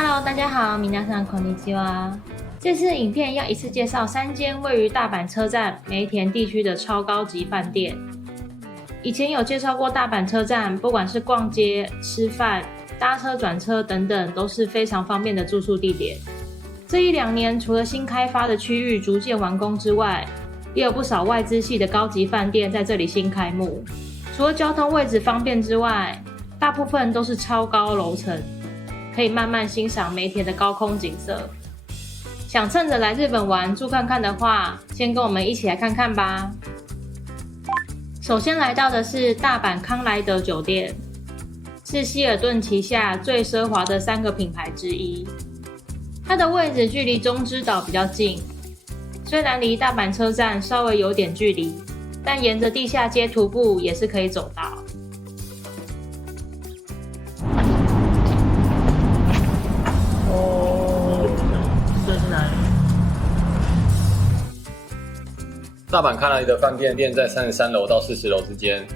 Hello，大家好，皆さんこんにちは。这次影片要一次介绍3间位于大阪车站梅田地区的超高级饭店。以前有介绍过大阪车站，不管是逛街、吃饭、搭车、转车等等，都是非常方便的住宿地点。这1-2年，除了新开发的区域逐渐完工之外，也有不少外资系的高级饭店在这里新开幕。除了交通位置方便之外，大部分都是超高楼层，可以慢慢欣赏梅田的高空景色。想趁着来日本玩住看看的话，先跟我们一起来看看吧。首先来到的是大阪康莱德酒店，是希尔顿旗下最奢华的3个品牌之一。它的位置距离中之岛比较近，虽然离大阪车站稍微有点距离，但沿着地下街徒步也是可以走到。这是哪里？大阪康莱德饭店建在33楼到40楼之间，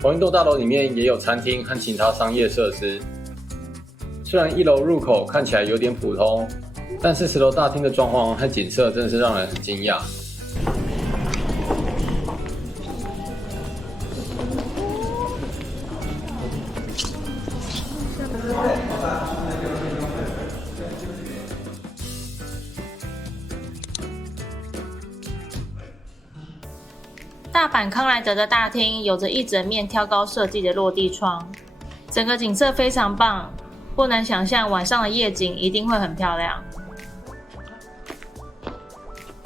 同一栋大楼里面也有餐厅和其他商业设施。虽然1楼入口看起来有点普通，但40楼大厅的装潢和景色真的是让人很惊讶。大阪康莱德的大厅有着一整面挑高设计的落地窗，整个景色非常棒，不难想象晚上的夜景一定会很漂亮。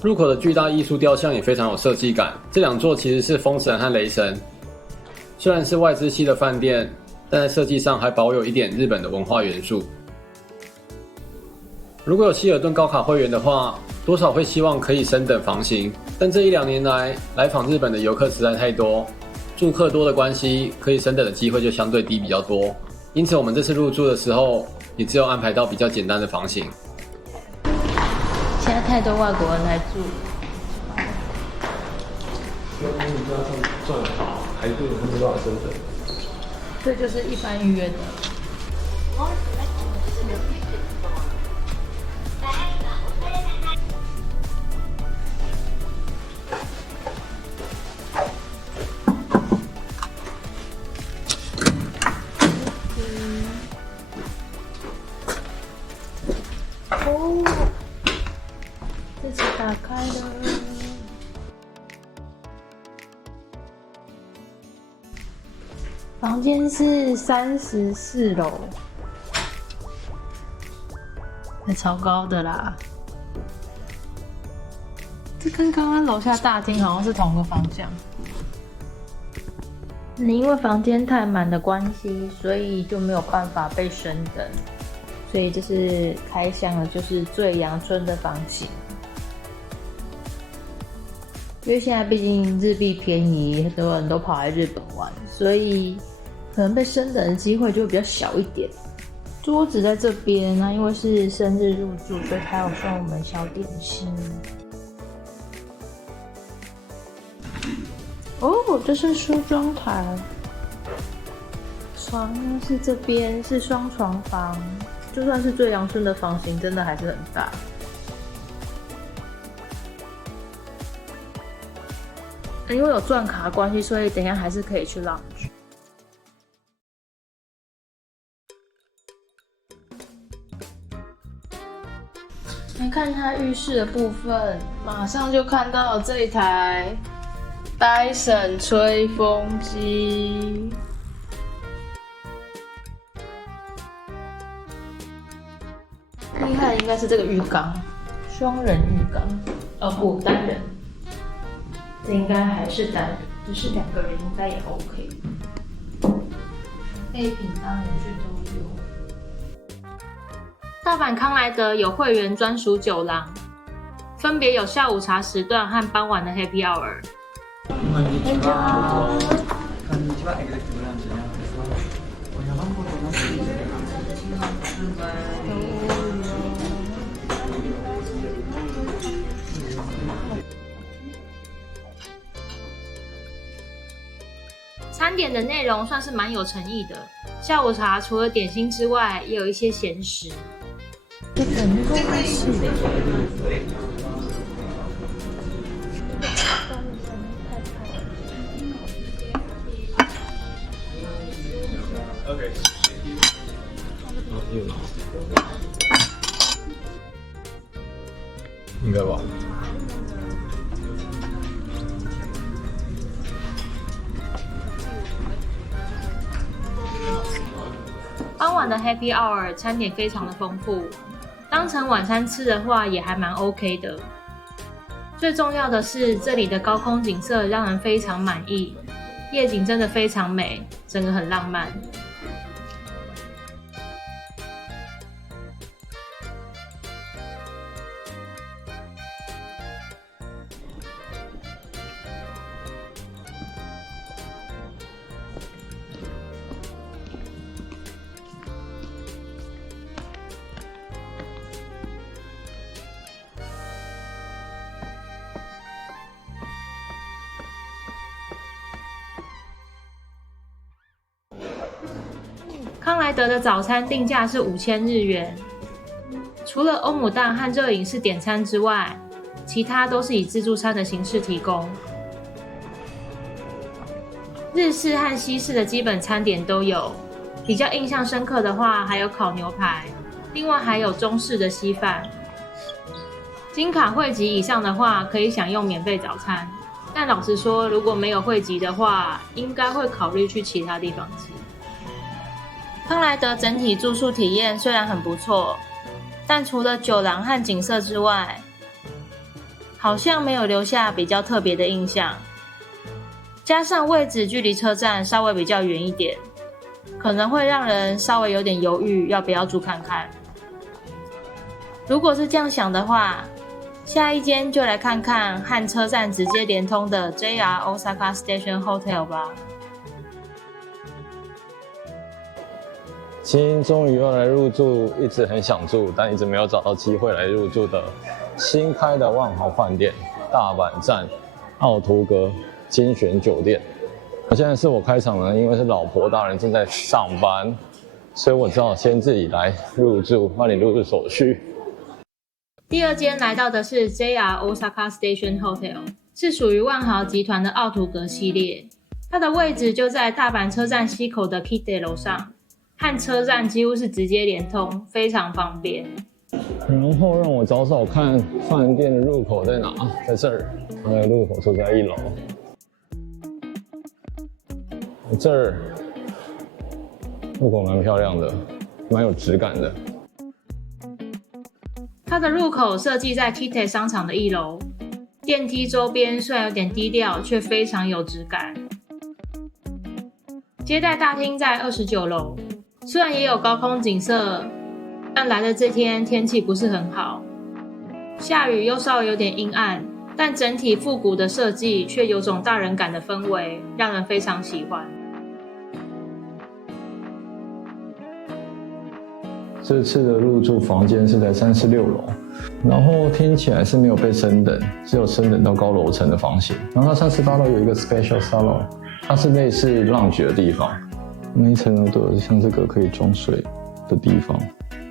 入口的巨大艺术雕像也非常有设计感，这2座其实是风神和雷神。虽然是外资系的饭店，但在设计上还保有一点日本的文化元素。如果有希尔顿高卡会员的话，多少会希望可以升等房型，但这1-2年来访日本的游客实在太多，住客多的关系，可以升等的机会就相对低比较多。因此我们这次入住的时候，也只有安排到比较简单的房型。现在太多外国人来住，你加上赚好，还是有没办法升等？这就是一般预约的。这次打开了，房间是34楼，还超高的啦。这跟刚刚楼下大厅好像是同个方向。因为房间太满的关系，所以就没有办法被升等。所以这是开箱的，就是最阳春的房型。因为现在毕竟日币便宜，很多人都跑来日本玩，所以可能被升等的机会就会比较小一点。桌子在这边，那因为是生日入住，所以还有送我们小点心。哦，这是梳妆台，床是这边，是双床房。就算是最阳春的房型，真的还是很大。因为有钻卡的关系，所以等一下还是可以去 lounge。来看它浴室的部分，马上就看到这一台 Dyson 吹风机。厉害的应该是这个浴缸，双人浴缸，不，单人。这应该还是单人，只是2个人应该也 OK。备品当然是都有。大阪康莱德有会员专属酒廊，分别有下午茶时段和傍晚的 Happy Hour。こんにちは。こんにちは。エグゼクティブランチになってます。お山本のスイーツで完成します。餐餐点的内容算是蛮有诚意的，下午茶除了点心之外，也有一些咸食。应该吧。傍晚的 Happy Hour 餐点非常的丰富，当成晚餐吃的话也还蛮 OK 的。最重要的是这里的高空景色让人非常满意，夜景真的非常美，整个很浪漫。康莱德的早餐定价是5000日元，除了欧姆蛋和热饮是点餐之外，其他都是以自助餐的形式提供。日式和西式的基本餐点都有，比较印象深刻的话还有烤牛排，另外还有中式的稀饭。金卡汇集以上的话，可以享用免费早餐。但老实说，如果没有汇集的话，应该会考虑去其他地方吃。康莱德整体住宿体验虽然很不错，但除了酒廊和景色之外，好像没有留下比较特别的印象。加上位置距离车站稍微比较远一点，可能会让人稍微有点犹豫要不要住看看。如果是这样想的话，下一间就来看看和车站直接连通的 JR Osaka Station Hotel 吧。今天终于要来入住，一直很想住，但一直没有找到机会来入住的新开的万豪饭店大阪站奥图格精选酒店。现在是我开场呢，因为是老婆大人正在上班，所以我只好先自己来入住，办理入住手续。第二间来到的是 JR Osaka Station Hotel， 是属于万豪集团的奥图格系列，它的位置就在大阪车站西口的 Kite 楼上。和车站几乎是直接连通，非常方便。然后让我找找看饭店的入口在哪，在这儿。它的入口就在1楼。这儿入口蛮漂亮的，蛮有质感的。它的入口设计在 Kite 商场的1楼，电梯周边虽然有点低调，却非常有质感。接待大厅在29楼。虽然也有高空景色，但来的这天天气不是很好，下雨又稍微有点阴暗，但整体复古的设计却有种大人感的氛围，让人非常喜欢。这次的入住房间是在36楼，然后听起来是没有被升等，只有升等到高楼层的房型。然后它38楼有一个 special salon， 它是类似 lounge 的地方。那一层楼都有像这个可以装水的地方，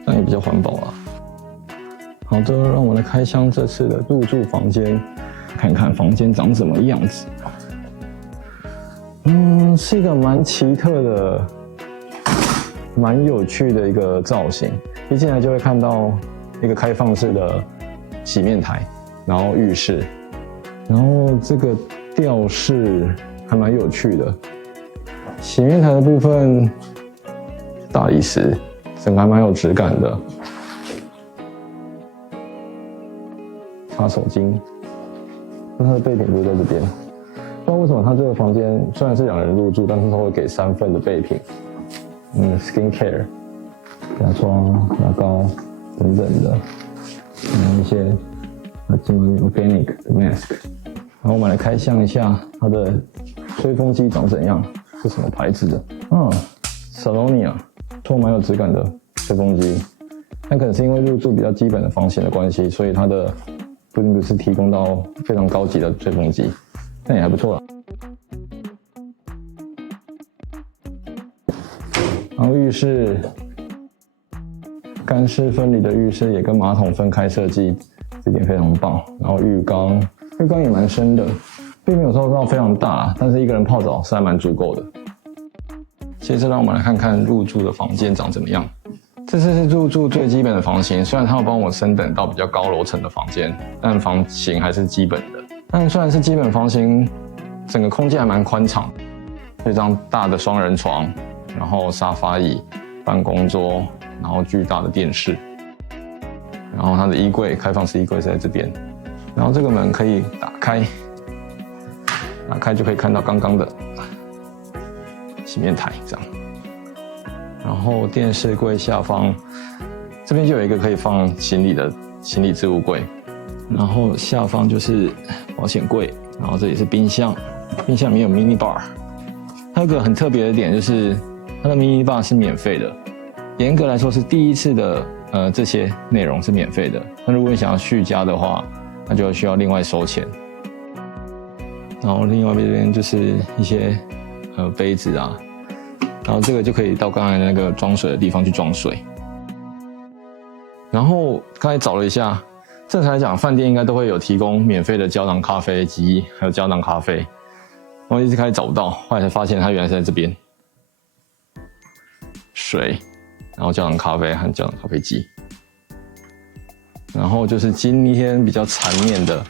但也比较环保啦。好的，让我来开箱这次的入住房间，看看房间长什么样子。是一个蛮奇特的、蛮有趣的一个造型。一进来就会看到一个开放式的洗面台，然后浴室，然后这个吊饰还蛮有趣的。洗面台的部分，大理石，整个还蛮有质感的。擦手巾，那它的备品不是在这边。不知道为什么它这个房间虽然是2人入住，但是它会给3份的备品，skin care， 牙刷、牙膏等等的，还有一些organic 的 mask。然后我们来开箱一下它的吹风机长怎样。是什么牌子的？Salonia， 蛮有质感的吹风机。但可能是因为入住比较基本的房型的关系，所以它的并不是提供到非常高级的吹风机，但也还不错啦。浴室，干湿分离的浴室也跟马桶分开设计，这点非常棒。然后浴缸也蛮深的，并没有说到非常大，但是一个人泡澡是还蛮足够的。接着让我们来看看入住的房间长怎么样。这次是入住最基本的房型，虽然他们帮我升等到比较高楼层的房间，但房型还是基本的。但虽然是基本房型，整个空间还蛮宽敞，有一张大的双人床，然后沙发椅、办公桌，然后巨大的电视，然后它的衣柜，开放式衣柜是在这边，然后这个门可以打开，打开就可以看到刚刚的洗面台这样。然后电视柜下方这边就有一个可以放行李的行李置物柜，然后下方就是保险柜，然后这里是冰箱，冰箱里面有 mini bar。还有一个很特别的点就是它的 mini bar 是免费的，严格来说是第一次的这些内容是免费的，那如果你想要续加的话，那就需要另外收钱。然后另外这边就是一些杯子啊，然后这个就可以到刚才那个装水的地方去装水。然后刚才找了一下，正常来讲饭店应该都会有提供免费的胶囊咖啡机，还有胶囊咖啡。我一直开始找不到，后来才发现它原来是在这边，水，然后胶囊咖啡和胶囊咖啡机，然后就是今天比较残念的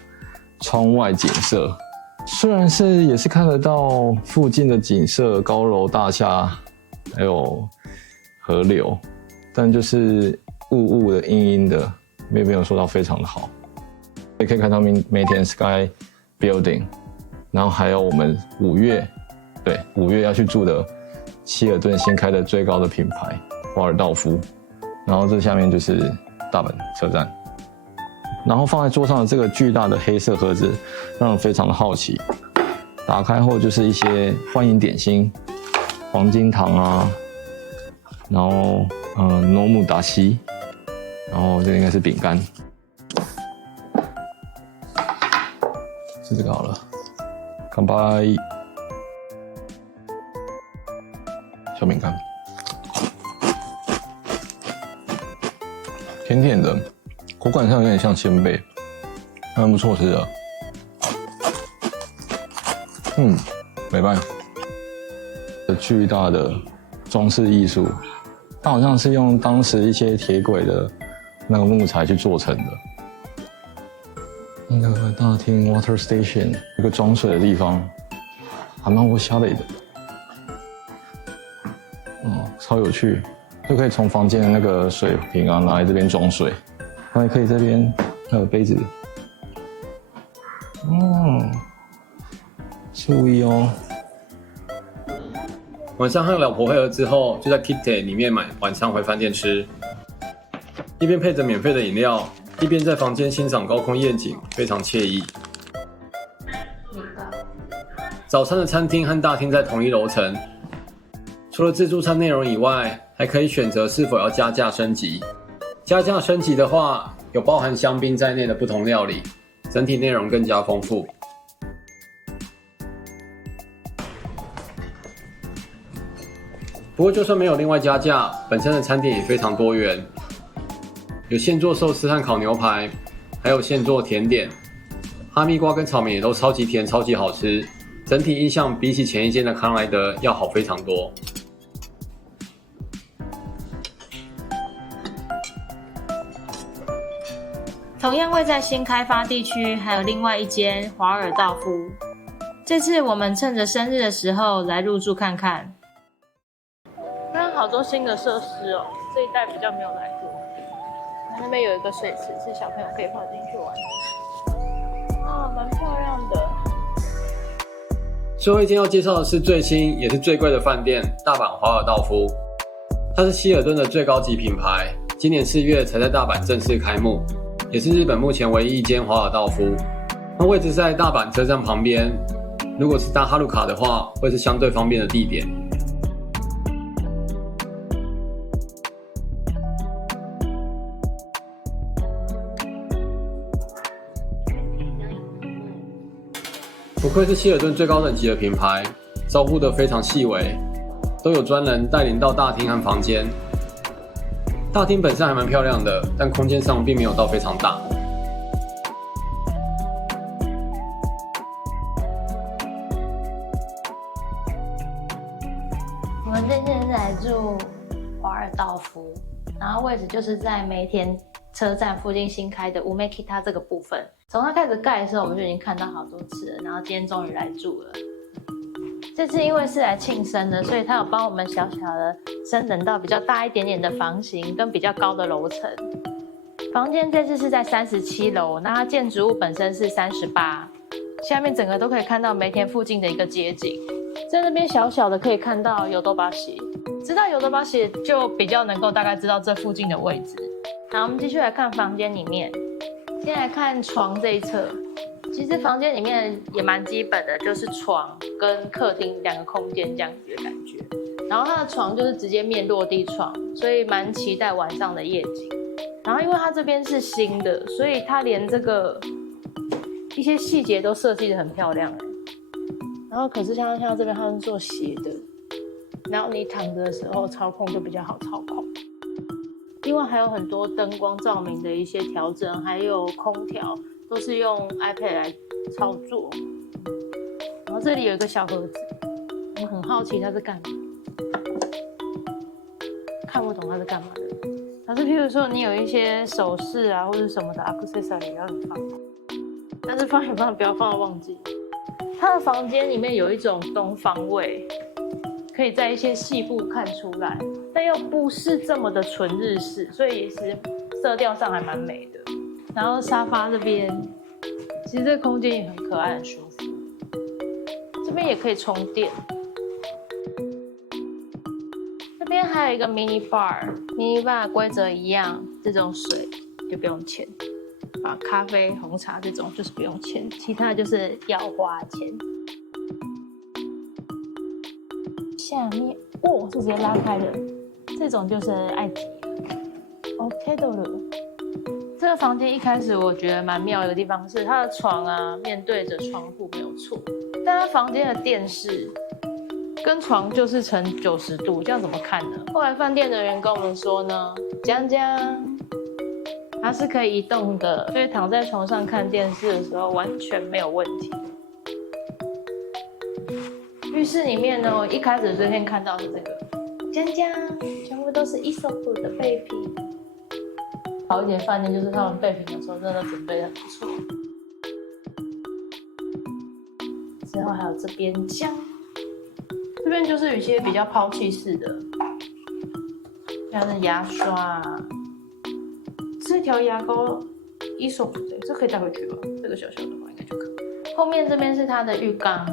窗外景色。虽然也是看得到附近的景色，高楼大厦，还有河流，但就是雾的、阴阴的，没有说到非常的好。也可以看到Maytian Sky Building， 然后还有我们5月要去住的希尔顿新开的最高的品牌华尔道夫，然后这下面就是大阪车站。然后放在桌上的这个巨大的黑色盒子让人非常的好奇，打开后就是一些欢迎点心，黄金糖啊，然后诺姆达西，然后这应该是饼干，是这个好了，干杯，小饼干，甜甜的，口感上有点像鲜贝，还蛮不错吃的。没办法，巨大的装饰艺术，它好像是用当时一些铁轨的那个木材去做成的。那个大厅 Water Station 一个装水的地方，还蛮有虾类的，超有趣，就可以从房间的那个水瓶啊拿来这边装水。还可以这边还有杯子，注意哦。晚上和老婆会合之后，就在 Kite 里面买晚餐回饭店吃，一边配着免费的饮料，一边在房间欣赏高空夜景，非常惬意。早餐的餐厅和大厅在同一楼层，除了自助餐内容以外，还可以选择是否要加价升级。加价升级的话，有包含香槟在内的不同料理，整体内容更加丰富。不过就算没有另外加价，本身的餐点也非常多元，有现做寿司和烤牛排，还有现做甜点，哈密瓜跟草莓也都超级甜、超级好吃，整体印象比起前一间的康莱德要好非常多。同样位在新开发地区，还有另外一间华尔道夫。这次我们趁着生日的时候来入住看看。那好多新的设施哦，这一带比较没有来过。那边有一个水池，是小朋友可以跑进去玩。蛮漂亮的。最后一间要介绍的是最新也是最贵的饭店——大阪华尔道夫。它是希尔顿的最高级品牌，今年4月才在大阪正式开幕。也是日本目前唯一一间华尔道夫，那位置在大阪车站旁边，如果是搭哈鲁卡的话，会是相对方便的地点。不愧是希尔顿最高等级的品牌，招呼得非常细微，都有专人带领到大厅和房间。大厅本身还蛮漂亮的，但空间上并没有到非常大。我们这次是来住华尔道夫，然后位置就是在梅田车站附近新开的Umekita这个部分。从它开始盖的时候，我们就已经看到好多次了，然后今天终于来住了。这次因为是来庆生的，所以他有帮我们小小的升等到比较大一点点的房型跟比较高的楼层。房间这次是在37楼，那它建筑物本身是38，下面整个都可以看到梅田附近的一个街景。在那边小小的可以看到有多巴西，知道有多巴西就比较能够大概知道这附近的位置。好，我们继续来看房间里面，先来看床这一侧。其实房间里面也蛮基本的，就是床跟客厅2个空间这样子的感觉。然后它的床就是直接面落地窗，所以蛮期待晚上的夜景。然后因为它这边是新的，所以它连这个一些细节都设计得很漂亮。然后可是像这边它是做斜的，然后你躺着的时候操控就比较好操控。另外还有很多灯光照明的一些调整，还有空调都是用 iPad 来操作。然后这里有一个小盒子，我们很好奇它是干嘛，看不懂它是干嘛的。它是譬如说你有一些首饰啊或者什么的 accessory 要你放，但是放也不要放到忘记。它的房间里面有一种东方味，可以在一些细部看出来，但又不是这么的纯日式，所以也是色调上还蛮美的。然后沙发这边，其实这个空间也很可爱，很舒服。这边也可以充电。这边还有一个 mini bar，mini bar 规则一样，这种水就不用钱。咖啡、红茶这种就是不用钱，其他的就是要花钱。下面是直接拉开的，这种就是爱迪了。OK 的了。这个房间一开始我觉得蛮妙的一个地方是它的床啊面对着窗户没有错，但它房间的电视跟床就是成90度，这样怎么看呢？后来饭店的人跟我们说呢，它是可以移动的，所以躺在床上看电视的时候完全没有问题。浴室里面呢，我一开始最先看到是这个，全部都是Aesop的备品。好一点饭店就是他们备品有时候真的准备得很不错。之后还有这边这边就是有一些比较抛弃式的，像是牙刷啊。这条牙膏Aesop的，这可以带回去吧？这个小小的话应该就可以。后面这边是它的浴缸，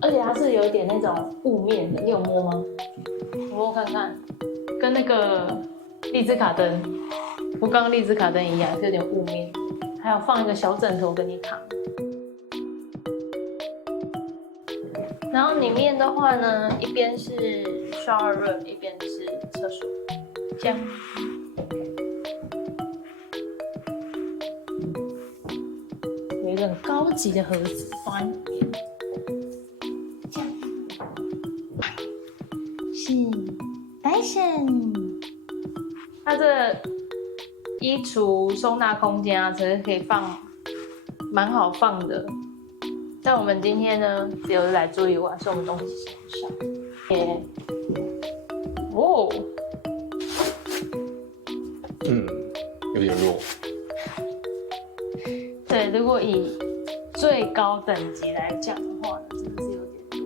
而且它是有一点那种雾面的，你有摸吗？你摸看看，跟那个荔枝卡灯，福冈荔枝卡灯一样，是有点雾面。还有放一个小枕头跟你躺。然后里面的话呢，一边是 shower room， 一边是厕所，这样。有一个很高级的盒子放在里面，这样是 Dyson。它这衣橱收纳空间啊，其实可以放，蛮好放的。但我们今天呢，只有来住一晚，所以我们东西少。有点弱。对，如果以最高等级来讲的话呢，真的是有点弱。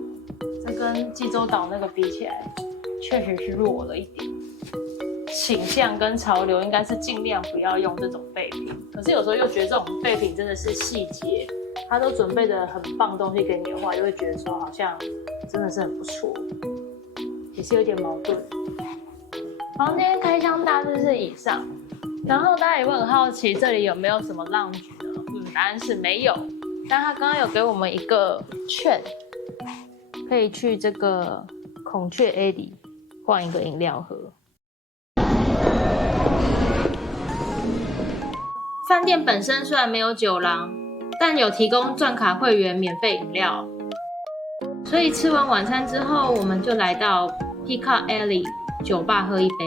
这跟济州岛那个比起来，确实是弱了一点。倾向跟潮流应该是尽量不要用这种备品，可是有时候又觉得这种备品真的是细节，他都准备的很棒的东西给你的话，又会觉得说好像真的是很不错，也是有点矛盾。房间开箱大致是以上，然后大家也会很好奇这里有没有什么 lounge 呢？答案是没有，但他刚刚有给我们一个券，可以去这个孔雀 A 里换一个饮料喝。饭店本身虽然没有酒廊，但有提供钻卡会员免费饮料。所以吃完晚餐之后，我们就来到 Peacock Alley 酒吧喝一杯。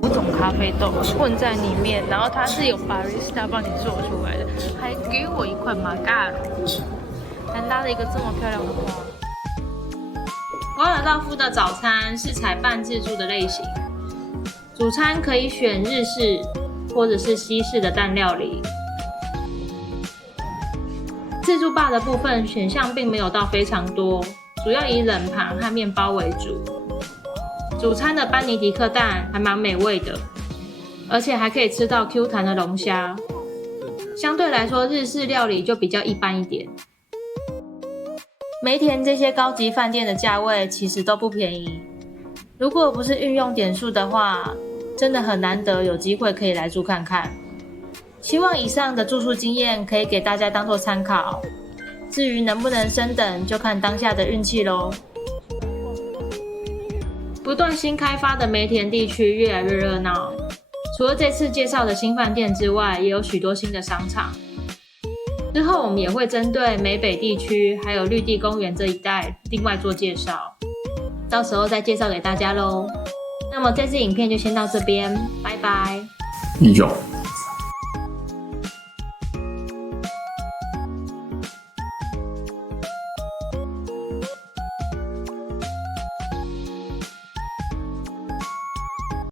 5种咖啡豆混在里面，然后它是有 barista 帮你做出来的，还给我一块马嘎龙，还拉了一个这么漂亮的花。瓦尔道夫的早餐是采半自助的类型，主餐可以选日式或者是西式的蛋料理。自助吧的部分选项并没有到非常多，主要以冷盘和面包为主。主餐的班尼迪克蛋还蛮美味的，而且还可以吃到 Q 弹的龙虾。相对来说，日式料理就比较一般一点。梅田这些高级饭店的价位其实都不便宜，如果不是运用点数的话，真的很难得有机会可以来住看看。希望以上的住宿经验可以给大家当做参考，至于能不能升等，就看当下的运气咯。不断新开发的梅田地区越来越热闹，除了这次介绍的新饭店之外，也有许多新的商场。之后我们也会针对美北地区还有绿地公园这一带另外做介绍，到时候再介绍给大家咯。那么这支影片就先到这边，拜拜。以上。